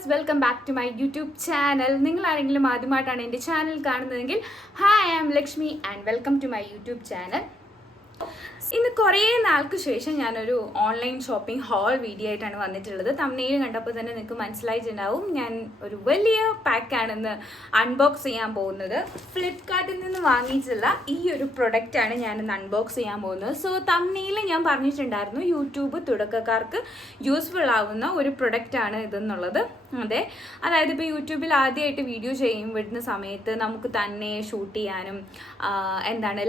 Viewers, welcome back to my YouTube channel. നിങ്ങൾ ആരെങ്കിലും ആദ്യമായിട്ടാണ് എൻ്റെ ചാനൽ കാണുന്നതെങ്കിൽ hi, I am Lakshmi and welcome to my YouTube channel. ഇന്ന് കുറേ നാൾക്ക് ശേഷം ഞാനൊരു ഓൺലൈൻ ഷോപ്പിംഗ് ഹോൾ വീഡിയോ ആയിട്ടാണ് വന്നിട്ടുള്ളത്. തംബ്നെയിൽ കണ്ടപ്പോൾ തന്നെ നിങ്ങൾക്ക് മനസ്സിലായിട്ടുണ്ടാവും ഞാൻ ഒരു വലിയ പാക്കാണെന്ന് അൺബോക്സ് ചെയ്യാൻ പോകുന്നത്. ഫ്ലിപ്കാർട്ടിൽ നിന്ന് വാങ്ങിയിട്ടുള്ള ഈ ഒരു പ്രൊഡക്റ്റാണ് ഞാനിന്ന് അൺബോക്സ് ചെയ്യാൻ പോകുന്നത്. സോ തംബ്നെയിൽ ഞാൻ പറഞ്ഞിട്ടുണ്ടായിരുന്നു യൂട്യൂബ് തുടക്കക്കാർക്ക് യൂസ്ഫുൾ ആവുന്ന ഒരു പ്രൊഡക്റ്റാണ് ഇതെന്നുള്ളത്. അതെ, അതായത് ഇപ്പോൾ യൂട്യൂബിൽ ആദ്യമായിട്ട് വീഡിയോ വരുന്ന സമയത്ത് നമുക്ക് തന്നെ ഷൂട്ട് ചെയ്യാനും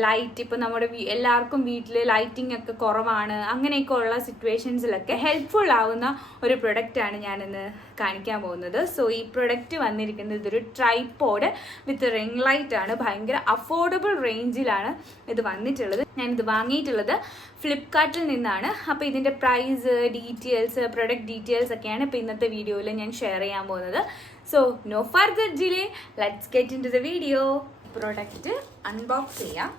ലൈറ്റ്, ഇപ്പോൾ നമ്മുടെ എല്ലാവർക്കും വീട്ടിൽ ലൈറ്റിംഗ് ഒക്കെ കുറവാണ്, അങ്ങനെയൊക്കെ ഉള്ള സിറ്റുവേഷൻസിലൊക്കെ ഹെൽപ്ഫുൾ ആവുന്ന ഒരു പ്രൊഡക്റ്റാണ് ഞാനിന്ന് കാണിക്കാൻ പോകുന്നത്. സോ ഈ പ്രൊഡക്റ്റ് വന്നിരിക്കുന്നത് ഇതൊരു ട്രൈപോഡ് വിത്ത് റിംഗ് ലൈറ്റ് ആണ്. ഭയങ്കര അഫോർഡബിൾ റേഞ്ചിലാണ് ഇത് വന്നിട്ടുള്ളത്. ഞാനിത് വാങ്ങിയിട്ടുള്ളത് ഫ്ലിപ്കാർട്ടിൽ നിന്നാണ്. അപ്പോൾ ഇതിൻ്റെ പ്രൈസ്, ഡീറ്റെയിൽസ്, പ്രൊഡക്റ്റ് ഡീറ്റെയിൽസ് ഒക്കെയാണ് ഇപ്പോൾ ഇന്നത്തെ വീഡിയോയിൽ ഞാൻ ഷെയർ ചെയ്യാൻ പോകുന്നത്. So no further delay, let's get into the video. Product unbox ചെയ്യാം.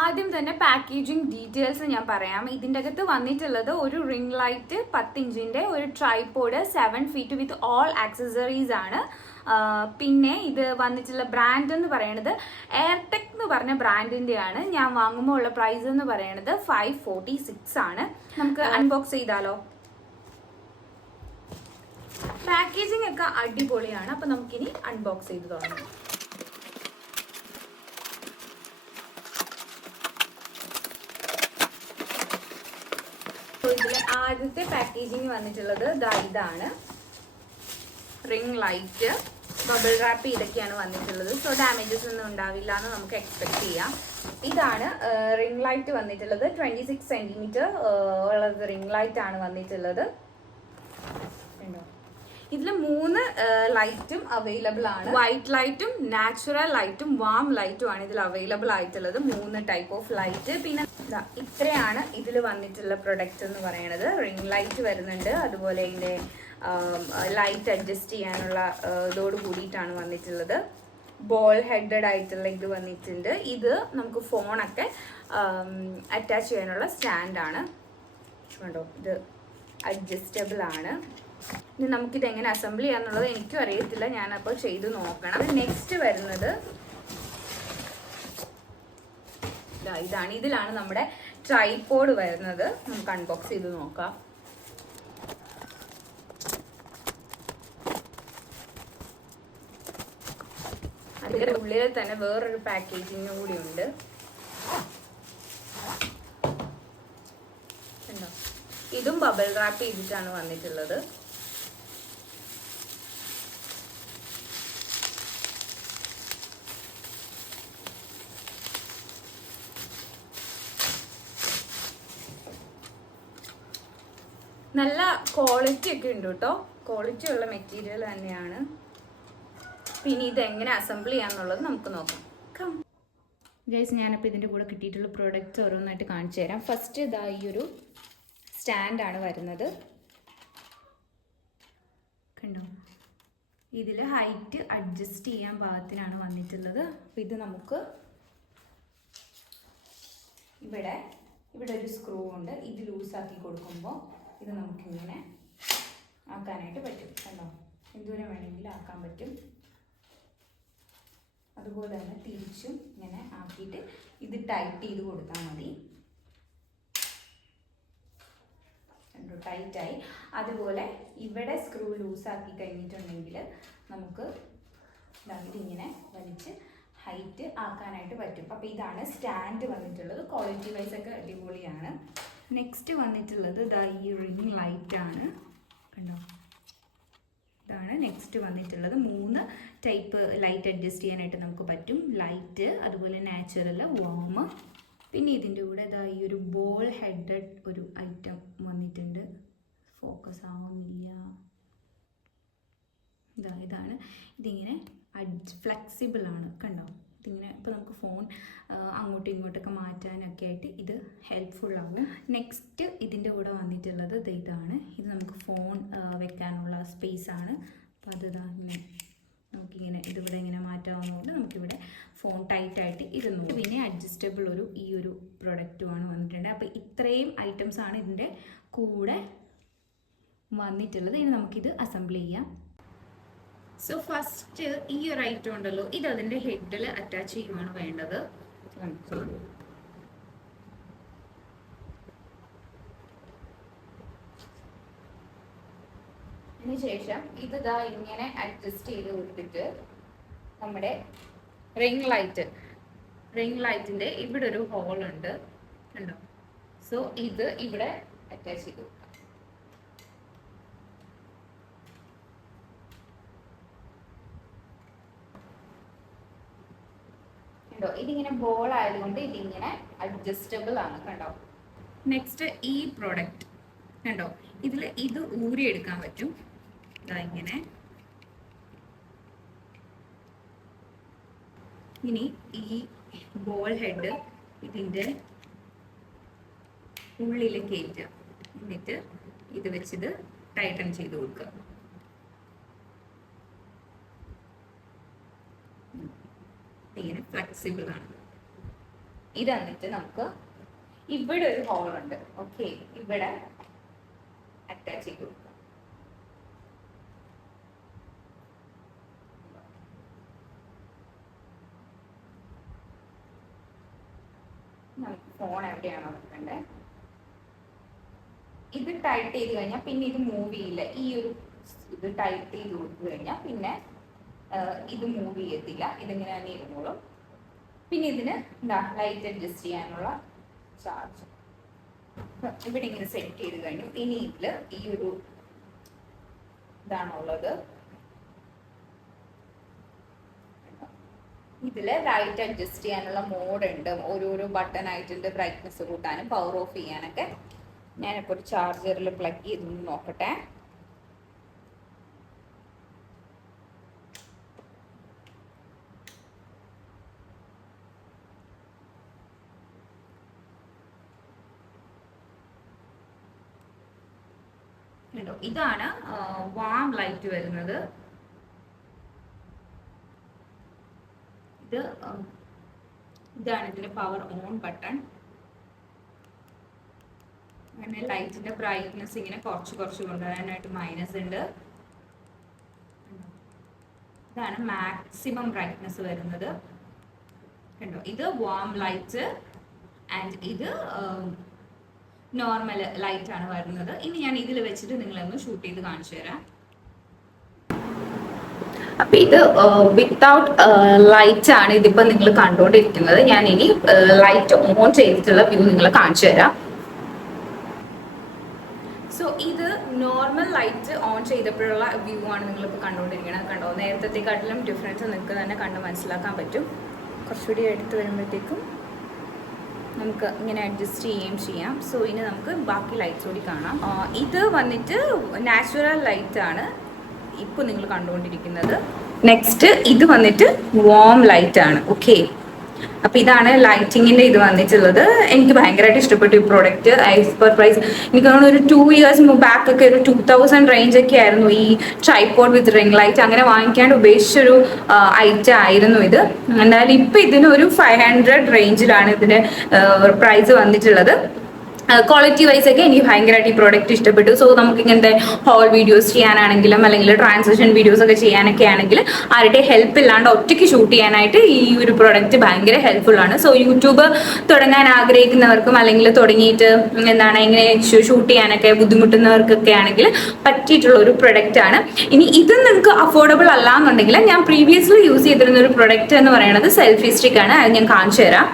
ആദ്യം തന്നെ പാക്കേജിങ് ഡീറ്റെയിൽസ് ഞാൻ പറയാം. ഇതിൻ്റെ അകത്ത് വന്നിട്ടുള്ളത് ഒരു റിംഗ് ലൈറ്റ് 10 ഇഞ്ചിൻ്റെ, ഒരു tripod 7 feet with all accessories ആണ്. പിന്നെ ഇത് വന്നിട്ടുള്ള ബ്രാൻഡ് എന്ന് പറയുന്നത് എയർടെക് എന്ന് പറഞ്ഞ ബ്രാൻഡിൻ്റെയാണ്. ഞാൻ വാങ്ങുമ്പോൾ ഉള്ള പ്രൈസ് എന്ന് പറയുന്നത് 546 ആണ്. നമുക്ക് അൺബോക്സ് ചെയ്താലോ? പാക്കേജിങ് ഒക്കെ അടിപൊളിയാണ്. അപ്പം നമുക്കിനി അൺബോക്സ് ചെയ്ത് തുടങ്ങാം. ഇതിൽ ആദ്യത്തെ പാക്കേജിങ് വന്നിട്ടുള്ളത് ഇതാണ്. റിംഗ് ലൈറ്റ് ബബിൾ റാപ്പ് ചെയ്തൊക്കെയാണ് വന്നിട്ടുള്ളത്. സോ ഡാമേജസ് ഒന്നും ഉണ്ടാവില്ല എന്ന് നമുക്ക് എക്സ്പെക്ട് ചെയ്യാം. ഇതാണ് റിംഗ് ലൈറ്റ് വന്നിട്ടുള്ളത്. 26 centimeter ഉള്ള റിംഗ് ലൈറ്റ് ആണ് വന്നിട്ടുള്ളത്. ഇതിൽ 3 ലൈറ്റും അവൈലബിൾ ആണ്. വൈറ്റ് ലൈറ്റും നാച്ചുറൽ ലൈറ്റും വാം ലൈറ്റും ആണ് ഇതിൽ അവൈലബിൾ ആയിട്ടുള്ളത്. 3 ടൈപ്പ് ഓഫ് ലൈറ്റ്. പിന്നെ ഇത്രയാണ് ഇതിൽ വന്നിട്ടുള്ള പ്രൊഡക്റ്റ് എന്ന് പറയുന്നത്. റിംഗ് ലൈറ്റ് വരുന്നുണ്ട്, അതുപോലെ ഇതിൻ്റെ ലൈറ്റ് അഡ്ജസ്റ്റ് ചെയ്യാനുള്ള ഇതോട് കൂടിയിട്ടാണ് വന്നിട്ടുള്ളത്. ബോൾ ഹെഡഡ് ആയിട്ടുള്ള ഇത് വന്നിട്ടുണ്ട്. ഇത് നമുക്ക് ഫോണൊക്കെ അറ്റാച്ച് ചെയ്യാനുള്ള സ്റ്റാൻഡാണ്. കണ്ടോ, ഇത് അഡ്ജസ്റ്റബിൾ ആണ്. ഇനി നമുക്കിത് എങ്ങനെ അസംബിൾ ചെയ്യാന്നുള്ളത് എനിക്കും അറിയത്തില്ല, ഞാനപ്പോൾ ചെയ്ത് നോക്കണം. നെക്സ്റ്റ് വരുന്നത് ഇതാണ്. ഇതിലാണ് നമ്മുടെ ട്രൈപോഡ് വരുന്നത്. നമുക്ക് അൺബോക്സ് ചെയ്ത് നോക്കാം. അതിന്റെ ഉള്ളിൽ തന്നെ വേറൊരു പാക്കേജിങ് കൂടി ഉണ്ട്. ഇതും ബബിൾ റാപ്പ് ചെയ്തിട്ടാണ് വന്നിട്ടുള്ളത്. നല്ല ക്വാളിറ്റി ഒക്കെ ഉണ്ട് കേട്ടോ. ക്വാളിറ്റി ഉള്ള മെറ്റീരിയൽ തന്നെയാണ്. പിന്നെ ഇത് എങ്ങനെ അസംബിൾ ചെയ്യാന്നുള്ളത് നമുക്ക് നോക്കാം. ഗൈസ്, ഞാനപ്പോൾ ഇതിൻ്റെ കൂടെ കിട്ടിയിട്ടുള്ള പ്രോഡക്റ്റ്സ് ഓരോന്നായിട്ട് കാണിച്ചു തരാം. ഫസ്റ്റ് ഇതാ ഈ ഒരു സ്റ്റാൻഡാണ് വരുന്നത്. കണ്ടോ, ഇതിൽ ഹൈറ്റ് അഡ്ജസ്റ്റ് ചെയ്യാൻ പാകത്തിനാണ് വന്നിട്ടുള്ളത്. അപ്പോൾ ഇത് നമുക്ക് ഇവിടെ ഒരു സ്ക്രൂ ഉണ്ട്. ഇത് ലൂസാക്കി കൊടുക്കുമ്പോൾ ഇത് നമുക്കിങ്ങനെ ആക്കാനായിട്ട് പറ്റും. കണ്ടോ, എന്തോരം വേണമെങ്കിലും ആക്കാൻ പറ്റും. അതുപോലെ തന്നെ തിരിച്ചും ഇങ്ങനെ ആക്കിയിട്ട് ഇത് ടൈറ്റ് ചെയ്ത് കൊടുത്താൽ മതി. കണ്ടോ, ടൈറ്റായി. അതുപോലെ ഇവിടെ സ്ക്രൂ ലൂസാക്കി കഴിഞ്ഞിട്ടുണ്ടെങ്കിൽ നമുക്ക് ഇതിങ്ങനെ വലിച്ച് ഹൈറ്റ് ആക്കാനായിട്ട് പറ്റും. അപ്പോൾ ഇതാണ് സ്റ്റാൻഡ് വന്നിട്ടുള്ളത്. ക്വാളിറ്റി വൈസ് ഒക്കെ അടിപൊളിയാണ്. നെക്സ്റ്റ് വന്നിട്ടുള്ളത് ഇതാ ഈ റിംഗ് ലൈറ്റാണ്. കണ്ടോ, ഇതാണ് നെക്സ്റ്റ് വന്നിട്ടുള്ളത്. 3 ടൈപ്പ് ലൈറ്റ് അഡ്ജസ്റ്റ് ചെയ്യാനായിട്ട് നമുക്ക് പറ്റും. ലൈറ്റ്, അതുപോലെ നാച്ചുറൽ, വാം. പിന്നെ ഇതിൻ്റെ കൂടെ ഇതാ ഈ ഒരു ബോൾ ഹെഡഡ് ഒരു ഐറ്റം വന്നിട്ടുണ്ട്. ഫോക്കസ് ആവുന്നില്ല. ഇതാണ്. ഇതിങ്ങനെ ഫ്ലെക്സിബിൾ ആണ്. കണ്ടോ, ഇതിങ്ങനെ ഇപ്പോൾ നമുക്ക് ഫോൺ അങ്ങോട്ടും ഇങ്ങോട്ടൊക്കെ മാറ്റാനൊക്കെ ആയിട്ട് ഇത് ഹെൽപ്ഫുൾ ആകും. നെക്സ്റ്റ് ഇതിൻ്റെ കൂടെ വന്നിട്ടുള്ളത് ഇതാണ്. ഇത് നമുക്ക് ഫോൺ വെക്കാനുള്ള സ്പേസ് ആണ്. അപ്പോൾ ഇങ്ങനെ നമുക്കിങ്ങനെ ഇതിവിടെ ഇങ്ങനെ മാറ്റാവുന്നതുകൊണ്ട് നമുക്കിവിടെ ഫോൺ ടൈറ്റായിട്ട് ഇരുന്നു. പിന്നെ അഡ്ജസ്റ്റബിൾ ഈ ഒരു പ്രൊഡക്റ്റുമാണ് വന്നിട്ടുണ്ട്. അപ്പോൾ ഇത്രയും ഐറ്റംസ് ആണ് ഇതിൻ്റെ കൂടെ വന്നിട്ടുള്ളത്. ഇനി നമുക്കിത് അസംബിൾ ചെയ്യാം. സോ ഫസ്റ്റ് ഈ ഒരു ഐറ്റം ഉണ്ടല്ലോ, ഇത് അതിന്റെ ഹെഡിൽ അറ്റാച്ച് ചെയ്യുകയാണ് വേണ്ടത്. അതിനുശേഷം ഇത് ദാ ഇങ്ങനെ അഡ്ജസ്റ്റ് ചെയ്ത് കൊടുത്തിട്ട് നമ്മുടെ റിംഗ് ലൈറ്റിന്റെ ഇവിടെ ഒരു ഹോൾ ഉണ്ട് കണ്ടോ. സോ ഇത് ഇവിടെ അറ്റാച്ച് ചെയ്ത് കൊടുക്കാം. കണ്ടോ, ഇതിങ്ങനെ ബോൾ ആയതുകൊണ്ട് ഇതിങ്ങനെ അഡ്ജസ്റ്റബിൾ ആണ് കണ്ടോ. നെക്സ്റ്റ് ഈ പ്രോഡക്റ്റ് കണ്ടോ, ഇതിൽ ഇത് ഊരി എടുക്കാൻ പറ്റും. ഇങ്ങനെ ഇനി ഈ ബോൾ ഹെഡ് ഇതിൻ്റെ ഉള്ളിൽ കയറ്റുക, എന്നിട്ട് ഇത് വെച്ചിത് ടൈറ്റൻ ചെയ്ത് കൊടുക്കുക. ഇങ്ങനെ ഫ്ലെക്സിബിൾ ആണ്. ഇത് എന്നിട്ട് നമുക്ക് ഇവിടെ ഒരു ഹോൾ ഉണ്ട്, ഓക്കെ, ഇവിടെ അറ്റാച്ച് ചെയ്ത് കൊടുക്കാം. നമുക്ക് ഫോൺ എവിടെയാണോ വെക്കണ്ടേ, ഇത് ടൈറ്റ് ചെയ്ത് കഴിഞ്ഞാൽ പിന്നെ ഇത് മൂവ് ചെയ്യില്ല. ഈ ഒരു ഇത് ടൈറ്റ് ചെയ്ത് കൊടുത്തു കഴിഞ്ഞാൽ പിന്നെ ഇത് മൂവ് ചെയ്യത്തില്ല, ഇതിങ്ങനെ തന്നെ ഇരുന്നോളും. പിന്നെ ഇതിന് എന്താ ലൈറ്റ് അഡ്ജസ്റ്റ് ചെയ്യാനുള്ള ചാർജ് ഇവിടെ ഇങ്ങനെ സെറ്റ് ചെയ്ത് കഴിഞ്ഞു. ഇനി ഇതില് ഈ ഒരു ഇതാണുള്ളത്, ഇതില് ലൈറ്റ് അഡ്ജസ്റ്റ് ചെയ്യാനുള്ള മോഡ് ഉണ്ട്. ഓരോരോ ബട്ടൺ ആയിട്ടുണ്ട്, ബ്രൈറ്റ്നസ് കൂട്ടാനും പവർ ഓഫ് ചെയ്യാനൊക്കെ. ഞാനിപ്പോൾ ഒരു ചാർജറിൽ പ്ലഗ് ചെയ്ത് നോക്കട്ടെ. ഇതാണ് വാം ലൈറ്റ് വരുന്നത്. ഇതാണ് ഇതിന്റെ പവർ ഓൺ ബട്ടൺ. അങ്ങനെ ലൈറ്റിന്റെ ബ്രൈറ്റ്നസ് ഇങ്ങനെ കുറച്ച് കൊണ്ടുവരാനായിട്ട് മൈനസ് ഉണ്ട്. ഇതാണ് മാക്സിമം ബ്രൈറ്റ്നസ് വരുന്നത് കണ്ടോ. ഇത് വാം ലൈറ്റ് ആൻഡ് ഇത് നോർമൽ ലൈറ്റ് ആണ് വരുന്നത്. ഇനി ഞാൻ ഇതിൽ വെച്ചിട്ട് നിങ്ങളൊന്ന് ഷൂട്ട് ചെയ്ത് കാണിച്ചു തരാം. അപ്പൊ ഇത് വിത്തൗട്ട് ലൈറ്റ് ആണ് ഇതിപ്പോ നിങ്ങൾ കണ്ടുകൊണ്ടിരിക്കുന്നത്. ഞാൻ ഇനി ലൈറ്റ് ഓൺ ചെയ്തിട്ടുള്ള വ്യൂ നിങ്ങളെ കാണിച്ചു തരാം. സോ ഇത് നോർമൽ ലൈറ്റ് ഓൺ ചെയ്തപ്പോഴുള്ള വ്യൂ ആണ് നിങ്ങളിപ്പോൾ കണ്ടുകൊണ്ടിരിക്കുന്നത്. കണ്ടോ, നേരത്തെക്കാട്ടിലും ഡിഫറൻസ് നിങ്ങൾക്ക് തന്നെ കണ്ട് മനസ്സിലാക്കാൻ പറ്റും. കുറച്ചുകൂടി എടുത്ത് വരുമ്പോഴത്തേക്കും നമുക്ക് ഇങ്ങനെ അഡ്ജസ്റ്റ് ചെയ്യുകയും ചെയ്യാം. സോ ഇനി നമുക്ക് ബാക്കി ലൈറ്റ്സ് കൂടി കാണാം. ഇത് വന്നിട്ട് നാച്ചുറൽ ലൈറ്റ് ആണ് ഇപ്പോൾ നിങ്ങൾ കണ്ടുകൊണ്ടിരിക്കുന്നത്. നെക്സ്റ്റ് ഇത് വന്നിട്ട് വാം ലൈറ്റ് ആണ്. ഓക്കെ, അപ്പൊ ഇതാണ് ലൈറ്റിങ്ങിന്റെ ഇത് വന്നിട്ടുള്ളത്. എനിക്ക് ഭയങ്കരമായിട്ട് ഇഷ്ടപ്പെട്ടു ഈ പ്രോഡക്റ്റ്. ആസ് പെർ പ്രൈസ് എനിക്ക് തോന്നുന്നു ഒരു 2 years ബാക്ക് ഒക്കെ ഒരു 2000 റേഞ്ച് ഒക്കെ ആയിരുന്നു ഈ ട്രൈപോഡ് വിത്ത് റിംഗ് ലൈറ്റ്. അങ്ങനെ വാങ്ങിക്കാണ്ട് ഉപേക്ഷിച്ചൊരു ഐറ്റം ആയിരുന്നു ഇത്. എന്തായാലും ഇപ്പൊ ഇതിന് ഒരു 500 റേഞ്ചിലാണ് ഇതിന്റെ പ്രൈസ് വന്നിട്ടുള്ളത്. ക്വാളിറ്റി വൈസ് ഒക്കെ എനിക്ക് ഭയങ്കരമായിട്ട് ഈ പ്രോഡക്റ്റ് ഇഷ്ടപ്പെട്ടു. സോ നമുക്ക് ഇങ്ങനത്തെ ഹോൾ വീഡിയോസ് ചെയ്യാനാണെങ്കിലും അല്ലെങ്കിൽ ട്രാൻസാക്ഷൻ വീഡിയോസ് ഒക്കെ ചെയ്യാനൊക്കെ ആണെങ്കിൽ ആരുടെ ഹെൽപ്പ് ഇല്ലാണ്ട് ഒറ്റയ്ക്ക് ഷൂട്ട് ചെയ്യാനായിട്ട് ഈ ഒരു പ്രോഡക്റ്റ് ഭയങ്കര ഹെൽപ്ഫുൾ ആണ്. സോ യൂട്യൂബ് തുടങ്ങാൻ ആഗ്രഹിക്കുന്നവർക്കും അല്ലെങ്കിൽ തുടങ്ങിയിട്ട് എന്താണ് ഇങ്ങനെ ഷൂട്ട് ചെയ്യാനൊക്കെ ബുദ്ധിമുട്ടുന്നവർക്കൊക്കെ ആണെങ്കിൽ പറ്റിയിട്ടുള്ള ഒരു പ്രൊഡക്റ്റ് ആണ്. ഇനി ഇത് നിങ്ങൾക്ക് അഫോർഡബിൾ അല്ല എന്നുണ്ടെങ്കിൽ ഞാൻ പ്രീവിയസ്ലി യൂസ് ചെയ്തിരുന്ന ഒരു പ്രൊഡക്റ്റ് എന്ന് പറയുന്നത് സെൽഫി സ്റ്റിക്ക് ആണ്. അത് ഞാൻ കാണിച്ചു തരാം.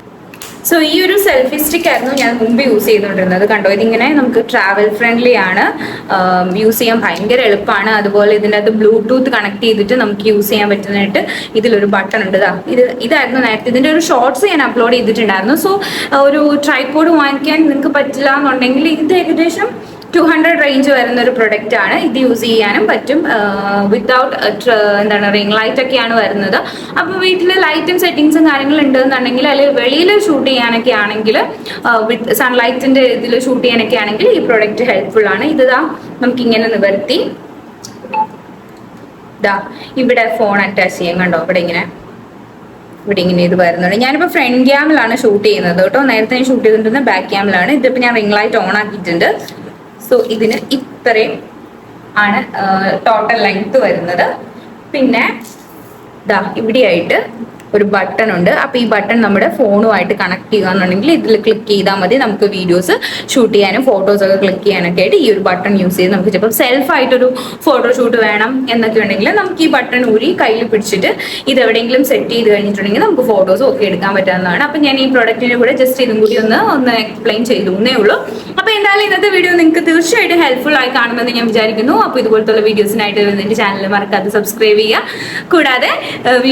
സോ ഈ ഒരു സെൽഫി സ്റ്റിക്ക് ആയിരുന്നു ഞാൻ മുമ്പ് യൂസ് ചെയ്തുകൊണ്ടിരുന്നത്. കണ്ടോ, ഇതിങ്ങനെ നമുക്ക് ട്രാവൽ ഫ്രണ്ട്ലി ആണ്, യൂസ് ചെയ്യാൻ ഭയങ്കര എളുപ്പമാണ്. അതുപോലെ ഇതിൻ്റെ അകത്ത് ബ്ലൂടൂത്ത് കണക്ട് ചെയ്തിട്ട് നമുക്ക് യൂസ് ചെയ്യാൻ പറ്റുന്നതായിട്ട് ഇതിലൊരു ബട്ടൺ ഉണ്ട്. ഇതായിരുന്നു നേരത്തെ ഇതിൻ്റെ ഒരു ഷോർട്സ് ഞാൻ അപ്ലോഡ് ചെയ്തിട്ടുണ്ടായിരുന്നു. സോ ഒരു ട്രൈപോഡ് വാങ്ങിക്കാൻ നിങ്ങൾക്ക് പറ്റില്ല എന്നുണ്ടെങ്കിൽ ഇത് ഏകദേശം 200 റേഞ്ച് വരുന്ന ഒരു പ്രൊഡക്റ്റ് ആണ്. ഇത് യൂസ് ചെയ്യാനും പറ്റും. വിത്തൗട്ട് എന്താണ് റിംഗ് ലൈറ്റ് ഒക്കെയാണ് വരുന്നത്. അപ്പോൾ വീട്ടിൽ ലൈറ്റും സെറ്റിങ്സും കാര്യങ്ങളും ഉണ്ടെന്നുണ്ടെങ്കിൽ അല്ലെങ്കിൽ വെളിയിൽ ഷൂട്ട് ചെയ്യാനൊക്കെ ആണെങ്കിൽ വിത്ത് സൺലൈറ്റിന്റെ ഇതിൽ ഷൂട്ട് ചെയ്യാനൊക്കെ ആണെങ്കിൽ ഈ പ്രൊഡക്റ്റ് ഹെൽപ്ഫുൾ ആണ്. ഇതാ നമുക്കിങ്ങനെ നിവർത്തി ഇവിടെ ഫോൺ അറ്റാച്ച് ചെയ്യാം. കണ്ടോ, ഇവിടെ ഇങ്ങനെ ഇത് വരുന്നുണ്ട്. ഞാനിപ്പോൾ ഫ്രണ്ട് ക്യാമിലാണ് ഷൂട്ട് ചെയ്യുന്നത് കേട്ടോ. നേരത്തെ ഞാൻ ഷൂട്ട് ചെയ്തിട്ടുണ്ടെങ്കിൽ ബാക്ക് ക്യാമിലാണ്. ഇതിപ്പോൾ ഞാൻ റിംഗ് ലൈറ്റ് ഓൺ ആക്കിയിട്ടുണ്ട്. സോ ഇതിന് ഇത്രയും ആണ് ടോട്ടൽ ലെങ്ത് വരുന്നത്. പിന്നെ ദാ ഇവിടെയായിട്ട് ഒരു ബട്ടൺ ഉണ്ട്. അപ്പോൾ ഈ ബട്ടൺ നമ്മുടെ ഫോണുമായിട്ട് കണക്ട് ചെയ്യുകയാണെന്നുണ്ടെങ്കിൽ ഇതിൽ ക്ലിക്ക് ചെയ്താൽ മതി. നമുക്ക് വീഡിയോസ് ഷൂട്ട് ചെയ്യാനും ഫോട്ടോസൊക്കെ ക്ലിക്ക് ചെയ്യാനൊക്കെ ആയിട്ട് ഈ ഒരു ബട്ടൺ യൂസ് ചെയ്ത് നമുക്ക് ചിലപ്പോൾ സെൽഫായിട്ടൊരു ഫോട്ടോഷൂട്ട് വേണം എന്നൊക്കെ ഉണ്ടെങ്കിൽ നമുക്ക് ഈ ബട്ടൺ ഊരി കയ്യിൽ പിടിച്ചിട്ട് ഇത് എവിടെയെങ്കിലും സെറ്റ് ചെയ്ത് കഴിഞ്ഞിട്ടുണ്ടെങ്കിൽ നമുക്ക് ഫോട്ടോസും ഒക്കെ എടുക്കാൻ പറ്റാവുന്നതാണ്. അപ്പം ഞാൻ ഈ പ്രോഡക്റ്റിനെ കൂടെ ജസ്റ്റ് ഇതും കൂടി ഒന്ന് എക്സ്പ്ലെയിൻ ചെയ്തു എന്നേ ഉള്ളൂ. അപ്പോൾ എന്തായാലും ഇന്നത്തെ വീഡിയോ നിങ്ങൾക്ക് തീർച്ചയായിട്ടും ഹെൽപ്ഫുൾ ആയി കാണുമെന്ന് ഞാൻ വിചാരിക്കുന്നു. അപ്പോൾ ഇതുപോലത്തുള്ള വീഡിയോസിനായിട്ട് എൻ്റെ ചാനൽ മറക്കാതെ സബ്സ്ക്രൈബ് ചെയ്യുക. കൂടാതെ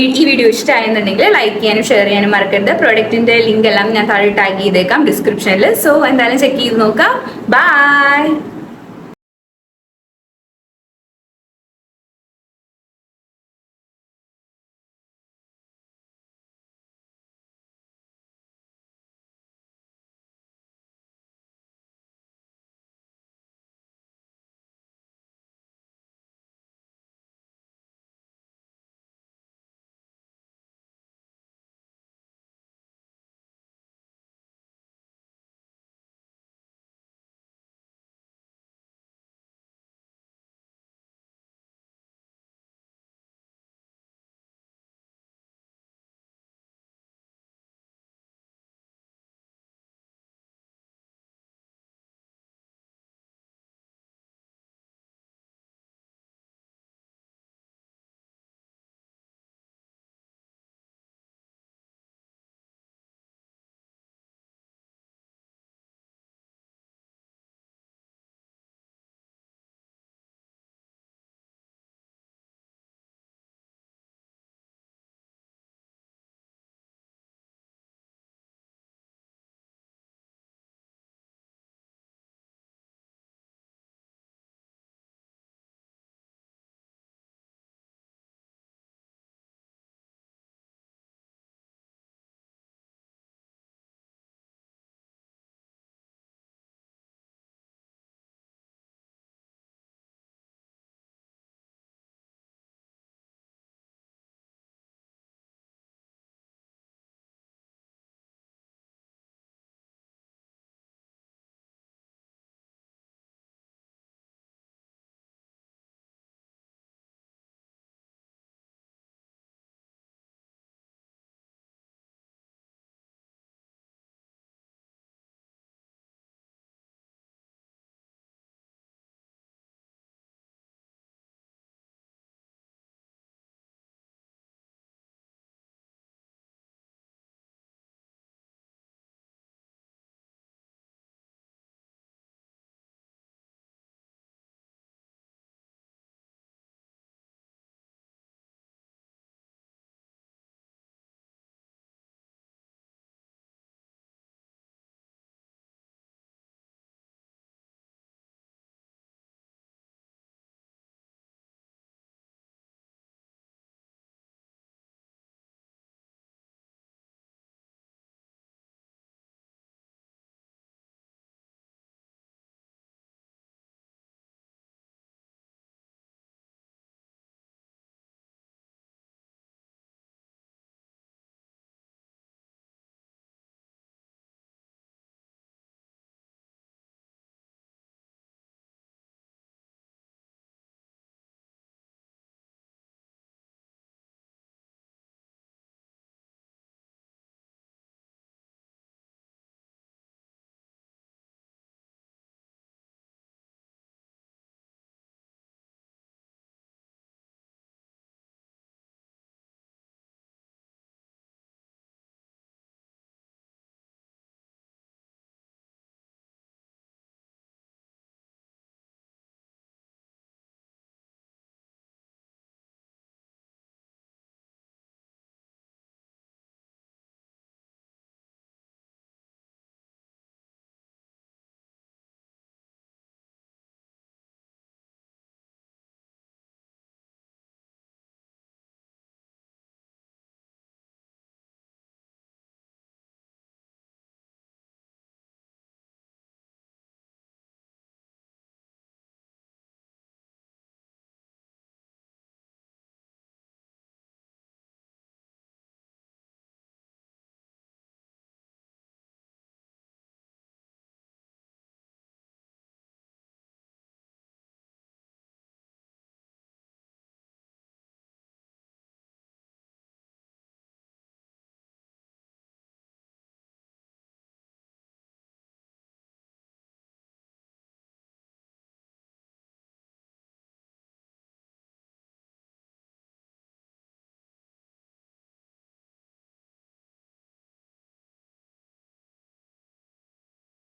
ഈ വീഡിയോ ഇഷ്ടമായെന്നുണ്ടെങ്കിൽ ലൈക്ക് ചെയ്യാനും ഷെയർ ചെയ്യാനും മറക്കരുത്. പ്രോഡക്റ്റിന്റെ ലിങ്ക് എല്ലാം ഞാൻ താഴെ ടാഗ് ചെയ്തേക്കാം ഡിസ്ക്രിപ്ഷനിൽ. സോ എന്തായാലും ചെക്ക് ചെയ്ത് നോക്കാം. ബൈ.